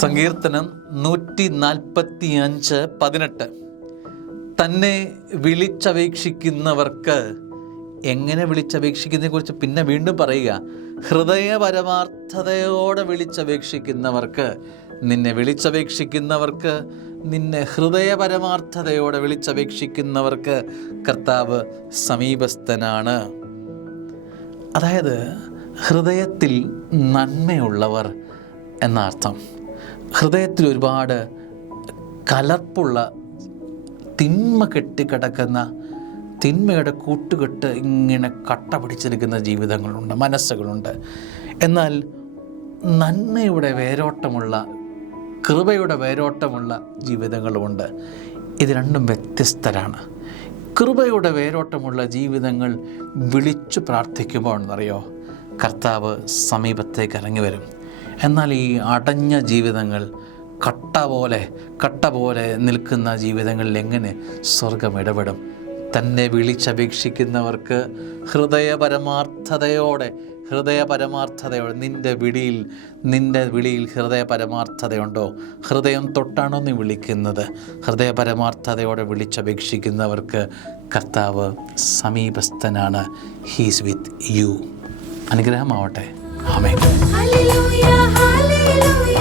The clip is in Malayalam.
സങ്കീർത്തനം 145:18. തന്നെ വിളിച്ചപേക്ഷിക്കുന്നവർക്ക്, എങ്ങനെ വിളിച്ചപേക്ഷിക്കുന്നതിനെ കുറിച്ച് പിന്നെ വീണ്ടും പറയുക. ഹൃദയപരമാർത്ഥതയോടെ വിളിച്ചപേക്ഷിക്കുന്നവർക്ക്, നിന്നെ വിളിച്ചപേക്ഷിക്കുന്നവർക്ക്, നിന്നെ ഹൃദയപരമാർത്ഥതയോടെ വിളിച്ചപേക്ഷിക്കുന്നവർക്ക് കർത്താവ് സമീപസ്ഥനാണ്. അതായത് ഹൃദയത്തിൽ നന്മയുള്ളവർ എന്നർത്ഥം. ഹൃദയത്തിൽ ഒരുപാട് കലർപ്പുള്ള തിന്മ കെട്ടിക്കിടക്കുന്ന, തിന്മയുടെ കൂട്ടുകെട്ട് ഇങ്ങനെ കട്ട പിടിച്ചിരിക്കുന്ന ജീവിതങ്ങളുണ്ട്, മനസ്സുകളുണ്ട്. എന്നാൽ നന്മയുടെ വേരോട്ടമുള്ള, കൃപയുടെ വേരോട്ടമുള്ള ജീവിതങ്ങളുമുണ്ട്. ഇത് രണ്ടും വ്യത്യസ്തരാണ്. കൃപയുടെ വേരോട്ടമുള്ള ജീവിതങ്ങൾ വിളിച്ചു പ്രാർത്ഥിക്കുമ്പോൾ എന്നറിയോ, കർത്താവ് സമീപത്തേക്ക് ഇറങ്ങി വരും. എന്നാൽ ഈ അടഞ്ഞ ജീവിതങ്ങൾ, കട്ട പോലെ നിൽക്കുന്ന ജീവിതങ്ങളിൽ എങ്ങനെ സ്വർഗം ഇടപെടും? തന്നെ വിളിച്ചപേക്ഷിക്കുന്നവർക്ക് ഹൃദയപരമാർത്ഥതയോടെ നിൻ്റെ വിളിയിൽ ഹൃദയപരമാർത്ഥതയുണ്ടോ? ഹൃദയം തൊട്ടാണോ നീ വിളിക്കുന്നത്? ഹൃദയപരമാർത്ഥതയോടെ വിളിച്ചപേക്ഷിക്കുന്നവർക്ക് കർത്താവ് സമീപസ്ഥനാണ്. He's with you. അനുഗ്രഹമാവട്ടെ. ആമേൻ. Hallelujah, hallelujah.